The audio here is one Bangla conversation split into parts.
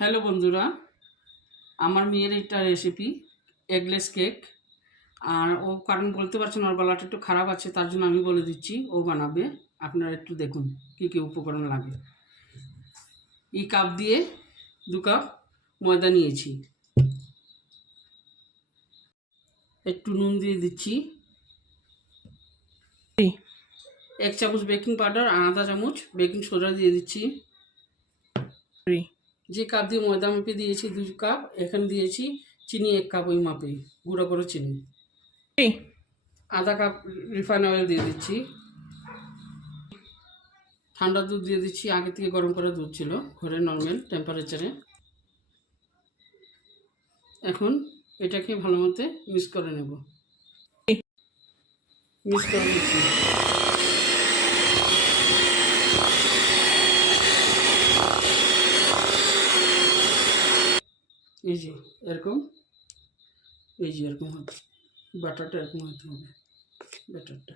হ্যালো বন্ধুরা, আমার মেয়ের একটা রেসিপি এগলেস কেক। আর ও কারণ বলতে পারছে না, ওর গলাটা একটু খারাপ আছে, তার জন্য আমি বলে দিচ্ছি ও বানাবে। আপনারা একটু দেখুন কী কী উপকরণ লাগে। এই কাপ দিয়ে 2 কাপ ময়দা নিয়েছি, একটু নুন দিয়ে দিচ্ছি, 1 চামচ বেকিং পাউডার আর আধা চামচ বেকিং সোডা দিয়ে দিচ্ছি। যে কাপ দিয়ে ময়দা মাপে দিয়েছি 2 কাপ, এখানে দিয়েছি চিনি 1 কাপ, ওই মাপে গুঁড়ো করে চিনি। আধা কাপ রিফাইন অয়েল দিয়ে দিচ্ছি। ঠান্ডা দুধ দিয়ে দিচ্ছি, আগে থেকে গরম করা দুধ ছিল ঘরের নর্মাল টেম্পারেচারে। এখন এটাকে ভালো মতো মিক্স করে নেব। মিক্স করে নিচ্ছি। এই যে এরকম, এই যে এরকম হবে, বাটারটা এরকম হতে হবে। ব্যাটারটা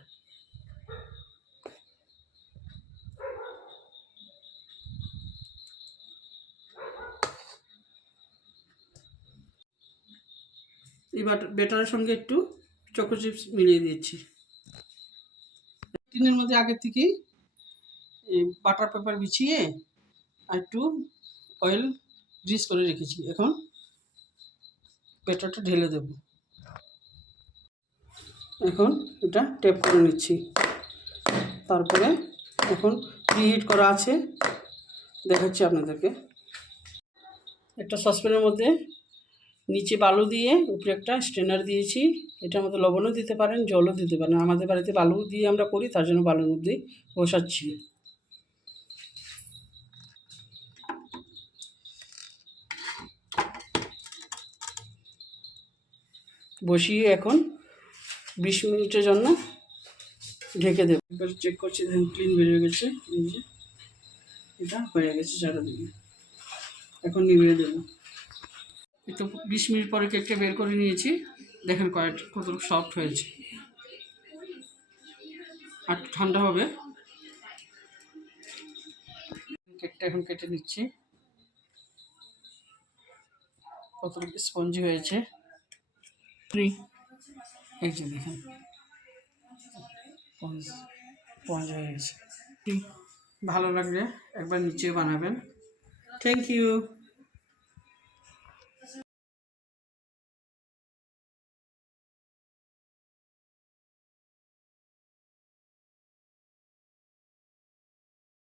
এই ব্যাটারের সঙ্গে একটু চকো চিপস মিলিয়ে দিচ্ছি। টিনের মধ্যে আগে থেকেই এই বাটার পেপার বিছিয়ে আর একটু অয়েল গ্রিস করে রেখেছি। এখন ব্যাটারটা ঢেলে দেব। এখন এটা ট্যাপ করে নিচ্ছি। তারপরে এখন প্রিহিট করা আছে, দেখাচ্ছি আপনাদেরকে। একটা সসপ্যানের মধ্যে নিচে বালু দিয়ে উপরে একটা স্ট্রেনার দিয়েছি। এটার মধ্যে লবণও দিতে পারেন, জলও দিতে পারেন। আমাদের বাড়িতে বালু দিয়ে আমরা করি, তার জন্য বালুর মধ্যেই বসাচ্ছি। বসিয়ে এখন 20 মিনিটের জন্য ঢেকে দেবো। এবার চেক করছি, দেখুন ক্লিন বেরিয়ে গেছে। এই যে এটা হয়ে গেছে চারিদিকে। এখন নিভিয়ে দেবো। একটু 20 মিনিট পরে কেকটা বের করে নিয়েছি, দেখেন কত সফট হয়েছে। আর ঠান্ডা হবে। কেকটা এখন কেটে নিচ্ছি। কত স্পঞ্জি হয়েছে, এই যে দেখেন স্পঞ্জ হয়ে গেছে। ভালো লাগলে একবার নিচে বানাবেন। Thank you.